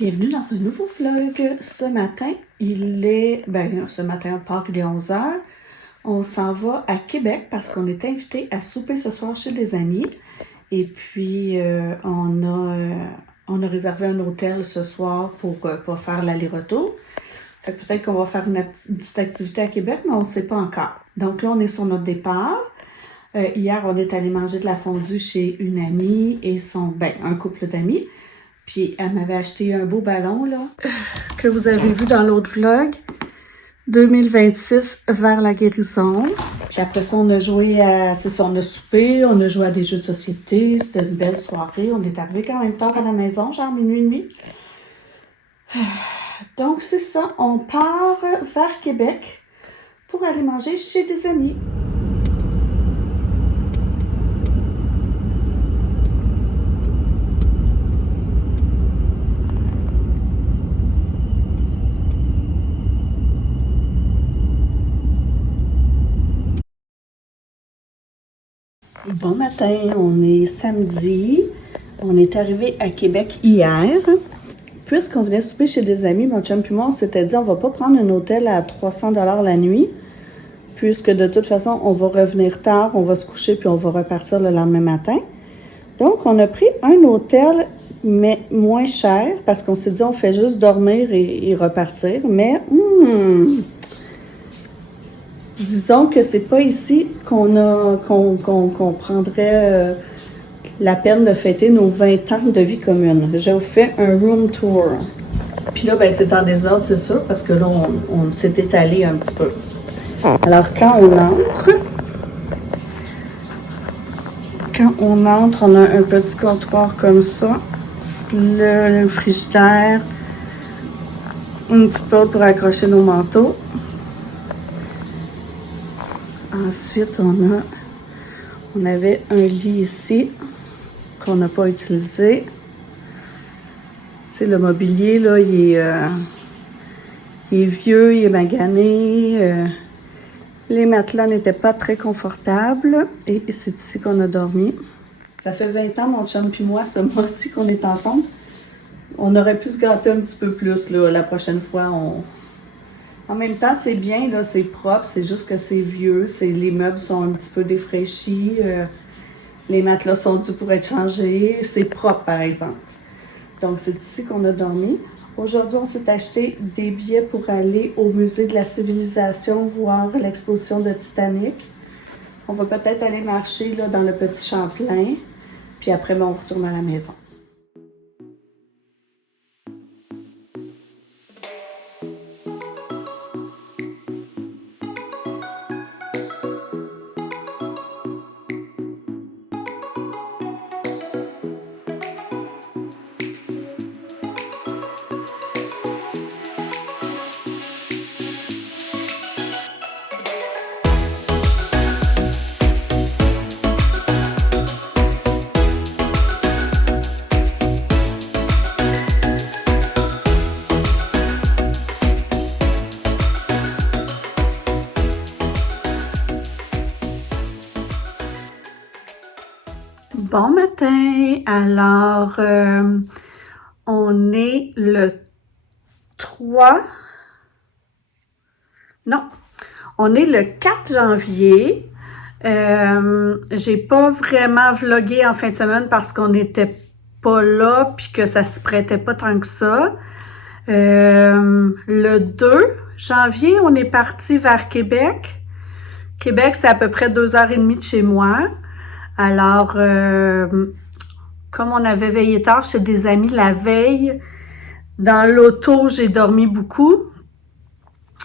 Bienvenue dans un nouveau vlog. Ce matin, ce matin, Pâques, il est 11h. On s'en va à Québec parce qu'on est invité à souper ce soir chez des amis. Et puis, on a réservé un hôtel ce soir pour faire l'aller-retour. Fait que peut-être qu'on va faire une petite activité à Québec, mais on ne sait pas encore. Donc là, on est sur notre départ. Hier, on est allé manger de la fondue chez une amie et un couple d'amis. Puis elle m'avait acheté un beau ballon, là, que vous avez vu dans l'autre vlog. 2026 vers la guérison. Puis après ça, on a joué on a soupé, on a joué à des jeux de société. C'était une belle soirée. On est arrivé quand même tard à la maison, genre minuit et demi. Donc c'est ça, on part vers Québec pour aller manger chez des amis. Bon matin, on est samedi. On est arrivé à Québec hier. Puisqu'on venait souper chez des amis, mon chum et moi, on s'était dit on va pas prendre un hôtel à 300 $ la nuit, puisque de toute façon, on va revenir tard, on va se coucher puis on va repartir le lendemain matin. Donc, on a pris un hôtel, mais moins cher, parce qu'on s'est dit on fait juste dormir et repartir. Mais disons que c'est pas ici qu'on prendrait la peine de fêter nos 20 ans de vie commune. Je vous fais un room tour. Puis là, c'est en désordre, c'est sûr, parce que là, on s'est étalé un petit peu. Alors, quand on entre, on a un petit comptoir comme ça, le frigidaire, une petite porte pour accrocher nos manteaux. Ensuite, on avait un lit ici qu'on n'a pas utilisé. Tu sais, le mobilier, là, il est vieux, il est magané. Les matelas n'étaient pas très confortables. Et c'est ici qu'on a dormi. Ça fait 20 ans, mon chum et moi, ce mois-ci qu'on est ensemble. On aurait pu se gâter un petit peu plus, là, la prochaine fois. En même temps, c'est bien, là, c'est propre, c'est juste que c'est vieux, les meubles sont un petit peu défraîchis, les matelas sont dus pour être changés, c'est propre par exemple. Donc c'est ici qu'on a dormi. Aujourd'hui, on s'est acheté des billets pour aller au musée de la civilisation voir l'exposition de Titanic. On va peut-être aller marcher là, dans le petit Champlain, puis après, on retourne à la maison. Bon matin! Alors, on est le 3... Non, on est le 4 janvier. J'ai pas vraiment vlogué en fin de semaine parce qu'on n'était pas là puis que ça se prêtait pas tant que ça. Le 2 janvier, on est parti vers Québec. Québec, c'est à peu près 2h30 de chez moi. Alors, comme on avait veillé tard chez des amis la veille, dans l'auto, j'ai dormi beaucoup.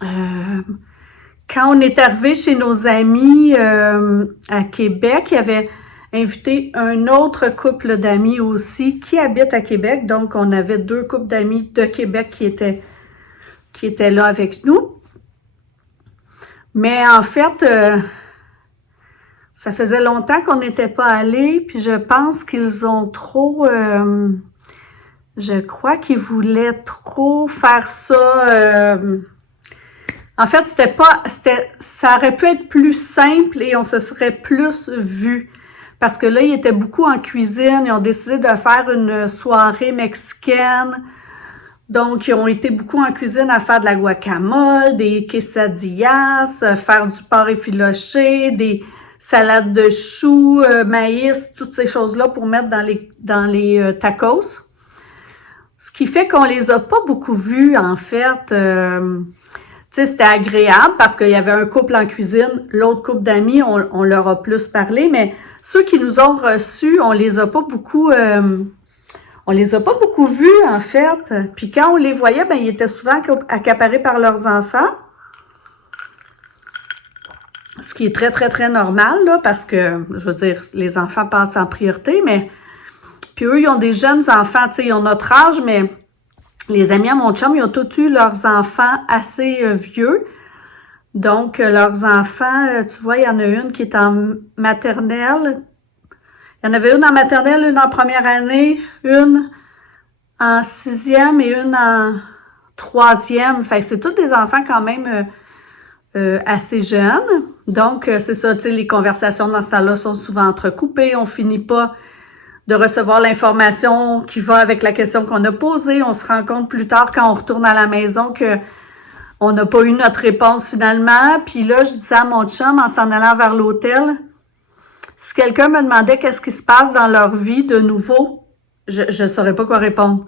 Quand on est arrivé chez nos amis à Québec, il y avait invité un autre couple d'amis aussi qui habite à Québec. Donc, on avait 2 couples d'amis de Québec qui étaient là avec nous. Mais en fait, ça faisait longtemps qu'on n'était pas allés, puis je pense qu'ils ont trop... je crois qu'ils voulaient trop faire ça... en fait, ça aurait pu être plus simple et on se serait plus vu. Parce que là, ils étaient beaucoup en cuisine. Ils ont décidé de faire une soirée mexicaine. Donc, ils ont été beaucoup en cuisine à faire de la guacamole, des quesadillas, faire du porc effiloché, des salades de choux, maïs, toutes ces choses-là pour mettre dans les tacos. Ce qui fait qu'on les a pas beaucoup vus, en fait. Tu sais, c'était agréable parce qu'il y avait un couple en cuisine, l'autre couple d'amis, on leur a plus parlé, mais ceux qui nous ont reçus, on les a pas beaucoup vus, en fait. Puis quand on les voyait, ben ils étaient souvent accaparés par leurs enfants. Ce qui est très, très, très normal, là, parce que, je veux dire, les enfants passent en priorité, mais... Puis eux, ils ont des jeunes enfants, tu sais, ils ont notre âge, mais les amis à mon chum, ils ont tous eu leurs enfants assez vieux. Donc, leurs enfants, tu vois, il y en a une qui est en maternelle. Il y en avait une en maternelle, une en première année, une en 6e et une en 3e. Fait que c'est tous des enfants quand même assez jeunes. Donc, c'est ça, tu sais, les conversations dans ce temps-là sont souvent entrecoupées. On finit pas de recevoir l'information qui va avec la question qu'on a posée. On se rend compte plus tard quand on retourne à la maison que on n'a pas eu notre réponse finalement. Puis là, je disais à mon chum en s'en allant vers l'hôtel, si quelqu'un me demandait qu'est-ce qui se passe dans leur vie de nouveau, je ne saurais pas quoi répondre.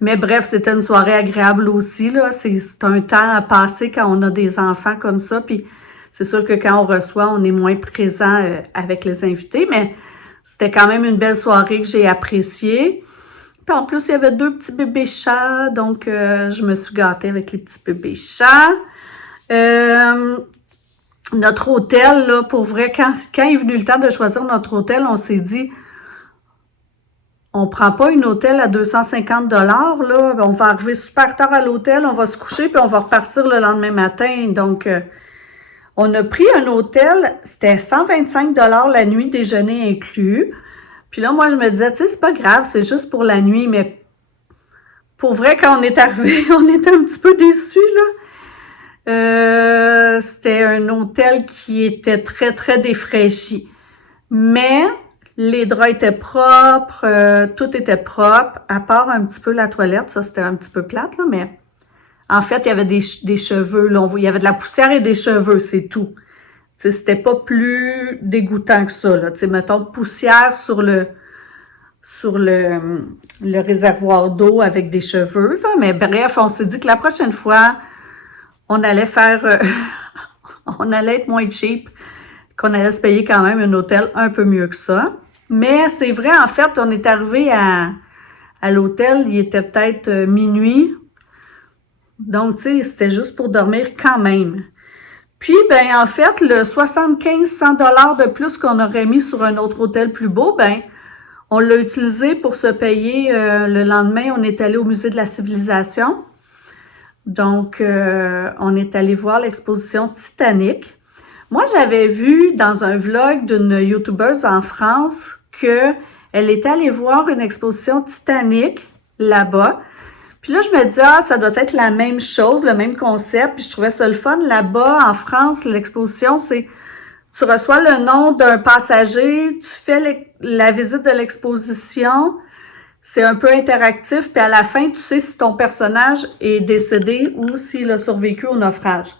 Mais bref, c'était une soirée agréable aussi, là. C'est un temps à passer quand on a des enfants comme ça. Puis c'est sûr que quand on reçoit, on est moins présent avec les invités, mais c'était quand même une belle soirée que j'ai appréciée. Puis en plus, il y avait 2 petits bébés chats, donc je me suis gâtée avec les petits bébés chats. Notre hôtel, là, pour vrai, quand est venu le temps de choisir notre hôtel, on s'est dit, on prend pas un hôtel à 250 $, là, on va arriver super tard à l'hôtel, on va se coucher, puis on va repartir le lendemain matin. Donc, on a pris un hôtel, c'était 125 $ la nuit, déjeuner inclus. Puis là, moi, je me disais, tu sais, c'est pas grave, c'est juste pour la nuit, mais pour vrai, quand on est arrivé, on était un petit peu déçus, là. C'était un hôtel qui était très, très défraîchi. Mais les draps étaient propres, tout était propre, à part un petit peu la toilette. Ça, c'était un petit peu plate, là, mais en fait, il y avait des cheveux, là. Il y avait de la poussière et des cheveux, c'est tout. Tu sais, c'était pas plus dégoûtant que ça, là. Tu sais, mettons, poussière sur le réservoir d'eau avec des cheveux, là. Mais bref, on s'est dit que la prochaine fois, on allait faire... on allait être moins cheap, qu'on allait se payer quand même un hôtel un peu mieux que ça. Mais c'est vrai, en fait, on est arrivé à l'hôtel, il était peut-être minuit. Donc, tu sais, c'était juste pour dormir quand même. Puis, ben en fait, le 75-100 $ de plus qu'on aurait mis sur un autre hôtel plus beau, ben on l'a utilisé pour se payer le lendemain. On est allé au Musée de la Civilisation. Donc, on est allé voir l'exposition Titanic. Moi, j'avais vu dans un vlog d'une YouTubeuse en France qu'elle était allée voir une exposition Titanic là-bas. Puis là, je me dis, ça doit être la même chose, le même concept. Puis je trouvais ça le fun. Là-bas, en France, l'exposition, c'est tu reçois le nom d'un passager, tu fais la visite de l'exposition, c'est un peu interactif, puis à la fin, tu sais si ton personnage est décédé ou s'il a survécu au naufrage.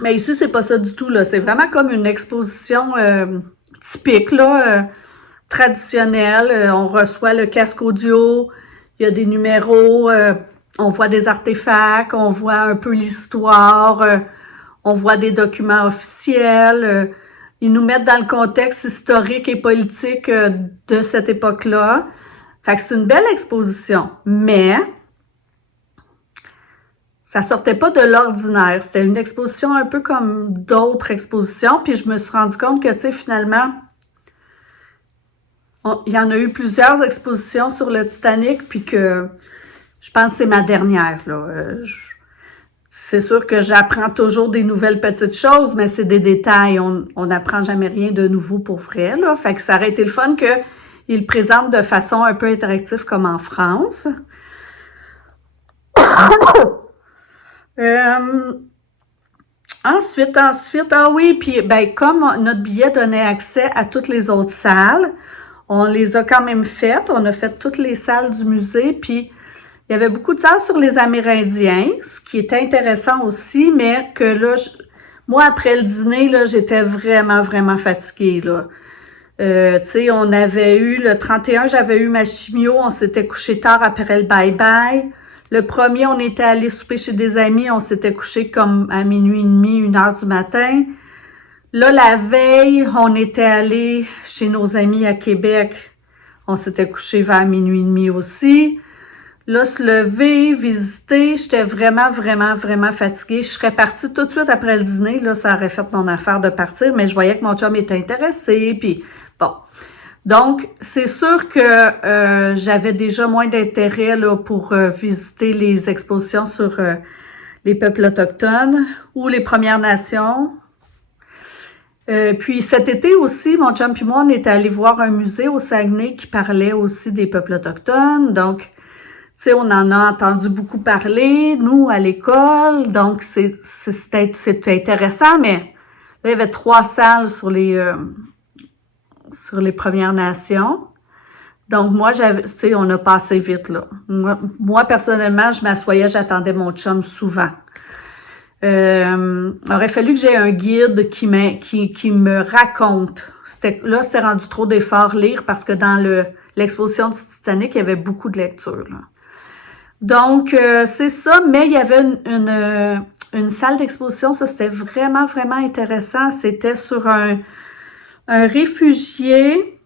Mais ici, c'est pas ça du tout, là. C'est vraiment comme une exposition typique, là, traditionnelle. On reçoit le casque audio, il y a des numéros, on voit des artefacts, on voit un peu l'histoire, on voit des documents officiels. Ils nous mettent dans le contexte historique et politique de cette époque-là. Fait que c'est une belle exposition, mais ça sortait pas de l'ordinaire. C'était une exposition un peu comme d'autres expositions, puis je me suis rendu compte que, tu sais, finalement, il y en a eu plusieurs expositions sur le Titanic, puis que je pense que c'est ma dernière, là. C'est sûr que j'apprends toujours des nouvelles petites choses, mais c'est des détails. On n'apprend jamais rien de nouveau pour vrai, là. Fait que ça aurait été le fun qu'ils le présentent de façon un peu interactive comme en France. Ensuite, ah oui, puis ben comme notre billet donnait accès à toutes les autres salles, On les a quand même faites. On a fait toutes les salles du musée, puis il y avait beaucoup de salles sur les Amérindiens, ce qui était intéressant aussi, mais que là, moi, après le dîner, là, j'étais vraiment, vraiment fatiguée, là. Tu sais, on avait eu, le 31, j'avais eu ma chimio, on s'était couché tard après le bye-bye. Le premier, on était allé souper chez des amis, on s'était couché comme à minuit et demi, 1h du matin. Là, la veille, on était allé chez nos amis à Québec, on s'était couché vers minuit et demi aussi. Là, se lever, visiter, j'étais vraiment, vraiment, vraiment fatiguée. Je serais partie tout de suite après le dîner. Là, ça aurait fait mon affaire de partir, mais je voyais que mon chum était intéressé, puis bon. Donc, c'est sûr que j'avais déjà moins d'intérêt là, pour visiter les expositions sur les peuples autochtones ou les Premières Nations. Puis cet été aussi, mon chum et moi, on est allés voir un musée au Saguenay qui parlait aussi des peuples autochtones. Donc, tu sais, on en a entendu beaucoup parler, nous, à l'école, donc c'était intéressant, mais là, il y avait 3 salles sur les Premières Nations. Donc, moi, tu sais, on a passé vite, là. Moi, personnellement, je m'assoyais, j'attendais mon chum souvent. Aurait fallu que j'aie un guide qui me raconte. C'était rendu trop d'efforts lire parce que dans l'exposition du Titanic, il y avait beaucoup de lectures, là. Donc, c'est ça, mais il y avait une salle d'exposition, ça c'était vraiment, vraiment intéressant. C'était sur un réfugié.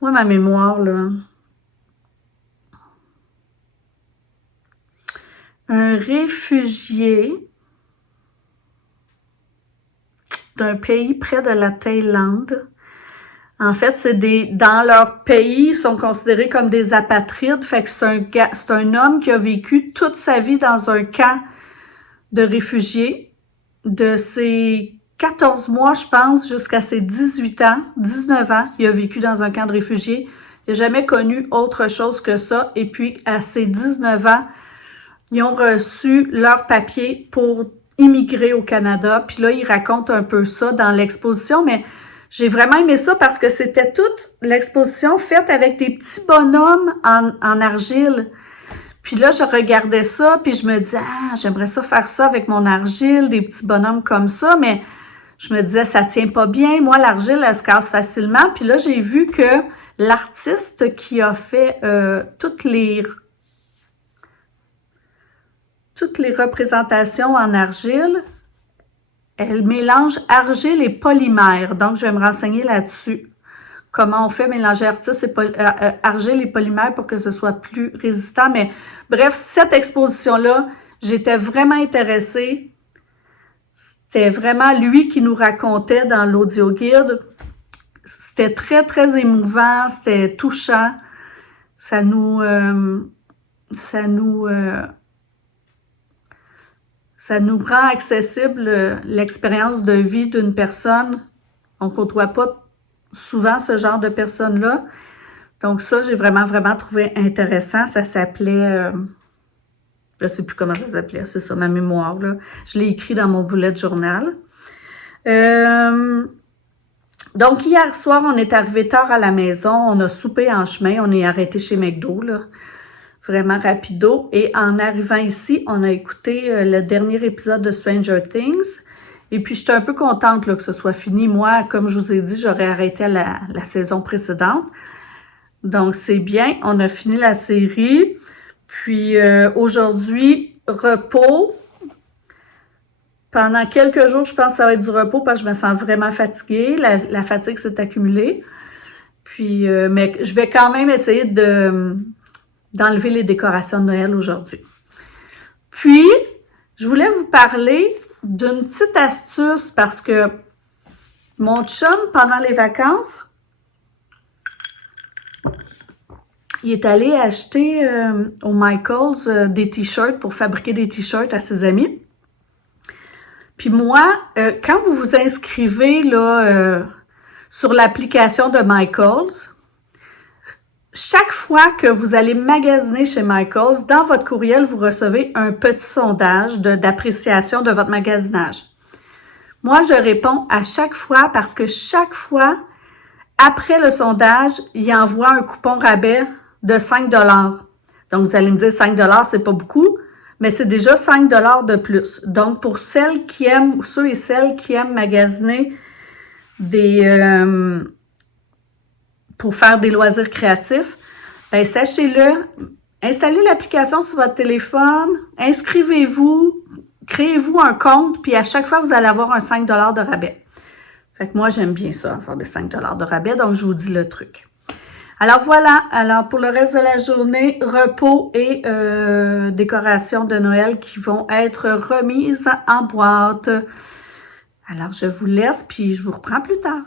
Moi, ma mémoire, là. Un réfugié d'un pays près de la Thaïlande. En fait, dans leur pays, ils sont considérés comme des apatrides. Fait que c'est un homme qui a vécu toute sa vie dans un camp de réfugiés. De ses 14 mois, je pense, jusqu'à ses 18 ans, 19 ans, il a vécu dans un camp de réfugiés. Il n'a jamais connu autre chose que ça. Et puis, à ses 19 ans, ils ont reçu leur papier pour immigrer au Canada. Puis là, il raconte un peu ça dans l'exposition, mais j'ai vraiment aimé ça parce que c'était toute l'exposition faite avec des petits bonhommes en argile. Puis là, je regardais ça, puis je me disais, j'aimerais ça faire ça avec mon argile, des petits bonhommes comme ça, mais je me disais, ça tient pas bien. Moi, l'argile, elle se casse facilement. Puis là, j'ai vu que l'artiste qui a fait toutes les représentations en argile, elle mélange argile et polymère. Donc, je vais me renseigner là-dessus. Comment on fait mélanger argile et polymère pour que ce soit plus résistant. Mais bref, cette exposition-là, j'étais vraiment intéressée. C'était vraiment lui qui nous racontait dans l'audio-guide. C'était très, très émouvant. C'était touchant. Ça nous rend accessible l'expérience de vie d'une personne. On ne côtoie pas souvent ce genre de personnes-là. Donc ça, j'ai vraiment, vraiment trouvé intéressant. Ça s'appelait... je ne sais plus comment ça s'appelait. C'est ça, ma mémoire, là. Je l'ai écrit dans mon bullet journal. Donc, hier soir, on est arrivé tard à la maison. On a soupé en chemin. On est arrêté chez McDo, là. Vraiment rapido. Et en arrivant ici, on a écouté le dernier épisode de Stranger Things. Et puis, j'étais un peu contente là, que ce soit fini. Moi, comme je vous ai dit, j'aurais arrêté la saison précédente. Donc, c'est bien. On a fini la série. Puis, aujourd'hui, repos. Pendant quelques jours, je pense que ça va être du repos parce que je me sens vraiment fatiguée. La fatigue s'est accumulée. Puis, mais je vais quand même essayer d'enlever les décorations de Noël aujourd'hui. Puis, je voulais vous parler d'une petite astuce parce que mon chum, pendant les vacances, il est allé acheter au Michaels des t-shirts pour fabriquer des t-shirts à ses amis. Puis moi, quand vous vous inscrivez là, sur l'application de Michaels, chaque fois que vous allez magasiner chez Michaels, dans votre courriel, vous recevez un petit sondage d'appréciation de votre magasinage. Moi, je réponds à chaque fois parce que chaque fois, après le sondage, il envoie un coupon rabais de 5 $. Donc, vous allez me dire 5 $, c'est pas beaucoup, mais c'est déjà 5 $ de plus. Donc, pour celles qui aiment, ceux et celles qui aiment magasiner pour faire des loisirs créatifs, ben sachez-le, installez l'application sur votre téléphone, inscrivez-vous, créez-vous un compte, puis à chaque fois, vous allez avoir un 5 $ de rabais. Fait que moi, j'aime bien ça, faire des 5 $ de rabais, donc je vous dis le truc. Alors voilà, alors pour le reste de la journée, repos et décorations de Noël qui vont être remises en boîte. Alors je vous laisse, puis je vous reprends plus tard.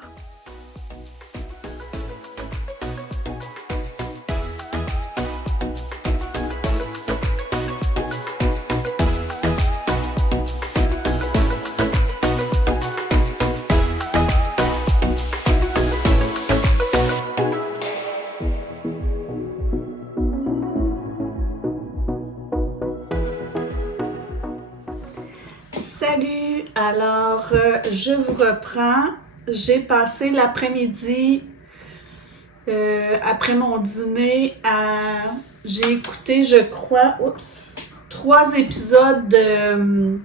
Salut! Alors, je vous reprends. J'ai passé l'après-midi, après mon dîner, j'ai écouté, je crois, 3 épisodes de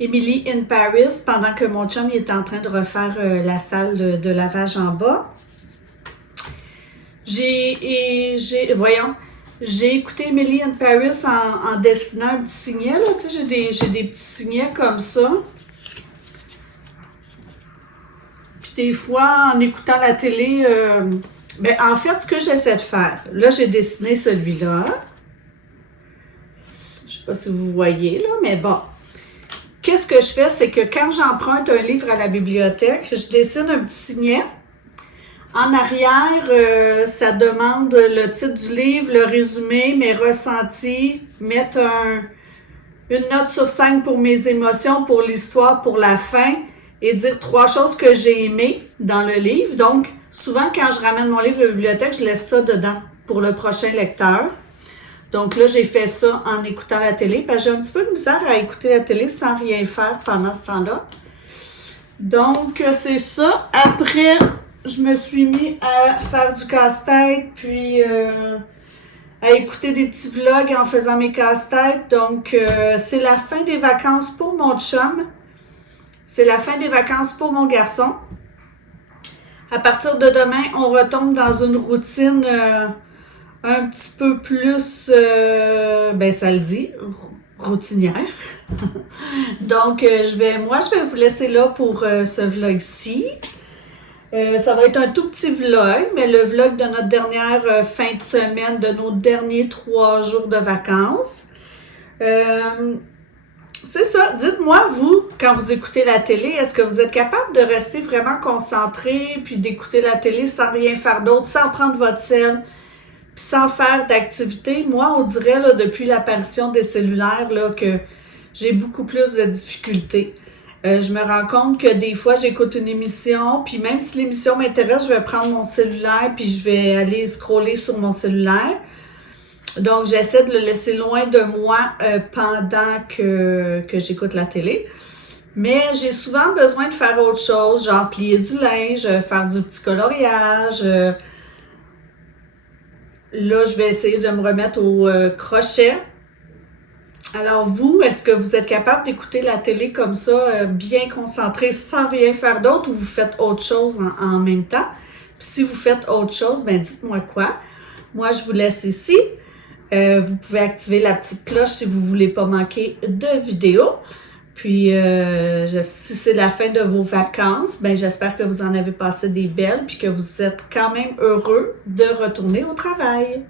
Emily in Paris pendant que mon chum il était en train de refaire la salle de lavage en bas. J'ai écouté Emily in Paris en dessinant un petit signet, là. Tu sais, j'ai des petits signets comme ça. Puis des fois, en écoutant la télé, en fait, ce que j'essaie de faire, là, j'ai dessiné celui-là. Je sais pas si vous voyez, là, mais bon. Qu'est-ce que je fais, c'est que quand j'emprunte un livre à la bibliothèque, je dessine un petit signet. En arrière, ça demande le titre du livre, le résumé, mes ressentis, mettre une note sur 5 pour mes émotions, pour l'histoire, pour la fin, et dire 3 choses que j'ai aimées dans le livre. Donc, souvent, quand je ramène mon livre à la bibliothèque, je laisse ça dedans pour le prochain lecteur. Donc là, j'ai fait ça en écoutant la télé, parce que j'ai un petit peu de misère à écouter la télé sans rien faire pendant ce temps-là. Donc, c'est ça. Après, je me suis mis à faire du casse-tête, puis à écouter des petits vlogs en faisant mes casse-têtes. Donc, c'est la fin des vacances pour mon chum. C'est la fin des vacances pour mon garçon. À partir de demain, on retombe dans une routine un petit peu plus, ça le dit, routinière. Donc, je vais vous laisser là pour ce vlog-ci. Ça va être un tout petit vlog, mais le vlog de notre dernière fin de semaine, de nos derniers 3 jours de vacances. C'est ça. Dites-moi, vous, quand vous écoutez la télé, est-ce que vous êtes capable de rester vraiment concentré, puis d'écouter la télé sans rien faire d'autre, sans prendre votre sel, puis sans faire d'activité? Moi, on dirait, là, depuis l'apparition des cellulaires, là, que j'ai beaucoup plus de difficultés. Je me rends compte que des fois, j'écoute une émission, puis même si l'émission m'intéresse, je vais prendre mon cellulaire, puis je vais aller scroller sur mon cellulaire. Donc, j'essaie de le laisser loin de moi pendant que j'écoute la télé. Mais j'ai souvent besoin de faire autre chose, genre plier du linge, faire du petit coloriage. Là, je vais essayer de me remettre au crochet. Alors vous, est-ce que vous êtes capable d'écouter la télé comme ça, bien concentré, sans rien faire d'autre, ou vous faites autre chose en même temps? Puis si vous faites autre chose, dites-moi quoi. Moi, je vous laisse ici. Vous pouvez activer la petite cloche si vous ne voulez pas manquer de vidéos. Puis, si c'est la fin de vos vacances, j'espère que vous en avez passé des belles puis que vous êtes quand même heureux de retourner au travail.